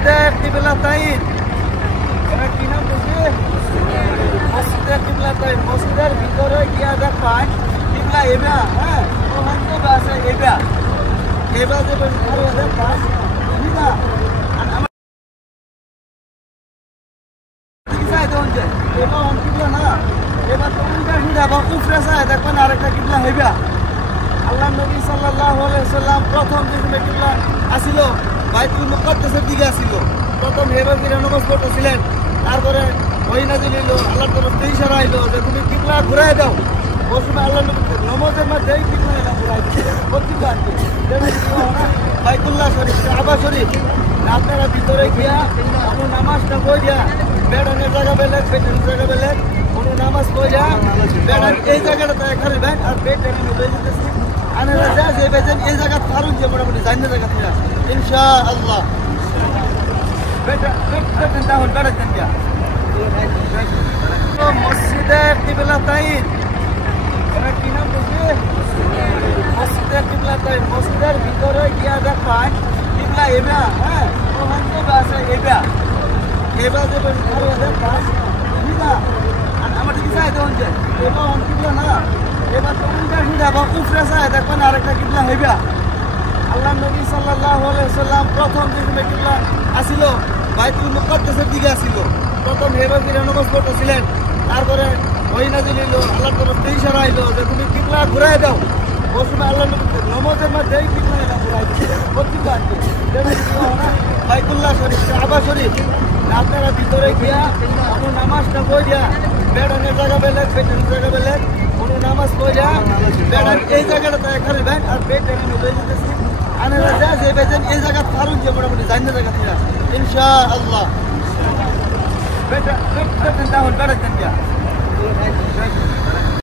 মসজিদের কিবলাতাইন, এটা কি নাম বলছি? মসজিদের কিবলাতাইন। মসজিদের ভিতরে গিয়া দেখায় কিবলা এবা, হ্যাঁ ওখান থেকে আছে এবা এবা যে দেখায় বুঝলা। এবার কিবলা না, এবার তো উল্টা সিধা বা উফরে চায় দেখবেন আরেকটা কিবলা হইবা। আল্লাহ নবী সাল্লাল্লাহু আলাইহি ওয়াসাল্লাম প্রথম যে কিবলা আসিল বাইতুল মুকাদ্দাসের দিকে আসিল, প্রথম হেবা ফিরে নামাজ পড়তেছিলেন। তারপরে ওই নাজিল হইল, আল্লাহর তরফ থেকে ইশারা হইল যে তুমি কিবলা ঘুরাই দাও। ওই সময় আল্লাহ নবী নামাজের মধ্যে কিবলা এটা ঘুরাই বাইতুল্লাহ শরীফ, কাবা শরীফ। আপনারা ভিতরে গিয়া কোনো নামাজটা পড়িয়া বেড়ানোর জায়গা বেলেগ, পেটের জায়গা বেলেগ, কোনো নামাজ পড়িয়া বেড়ান এই জায়গাটা এখানে ব্যাগ আর পেট এখানে বেজেতেছি আনারা যা যে বেজেন এই জায়গা ফারুন যে মোটামুটি জান্য জায়গা থেকে ইনশাআল্লাহ বেড়াতেন গিয়া। মসজিদের কিবলাতাইন, এটা কি নাম বলছি? মসজিদের কিবলাতাইন। মসজিদের ভিতরে গিয়া দেখায় কিবলা এবা, হ্যাঁ ওখান থেকে আছে এবা এবার যে দেখায় বুঝলা। আমার দিকে চাই দেন যে এবার কিবলা না, এবার তো উল্টা সিধা বা উফরে চায় দেখবেন আরেকটা কিবলা হইবা। আল্লাহ নবী সাল্লাল্লাহু আলাইহি ওয়াসাল্লাম প্রথম যে কিবলা আসিল বাইতুল মুকাদ্দাসের দিকে আসিল, প্রথম হেবা ফিরে নামাজ পড়তেছিলেন। তারপরে ওই নাজিল হইল, আল্লাহর তরফ থেকে ইশারা হইল যে তুমি কিবলা ঘুরাই দাও। ওই সময় আল্লাহ নবী নামাজের মধ্যে কিবলা এটা ঘুরাই বাইতুল্লাহ শরীফ, কাবা শরীফ। আপনারা ভিতরে গিয়া কোনো নামাজটা পড়িয়া বেড়ানোর জায়গা বেলেগ, পেটের জায়গা বেলেগ, কোনো নামাজ পড়িয়া বেড়ান এই জায়গাটা এখানে ব্যাগ আর পেট এখানে বেজেতেছি আনারা যা যে বেজেন এই জায়গা ফারুন যে মোটামুটি জান্য জায়গা থেকে ইনশাআল্লাহ বেড়াতেন গিয়া।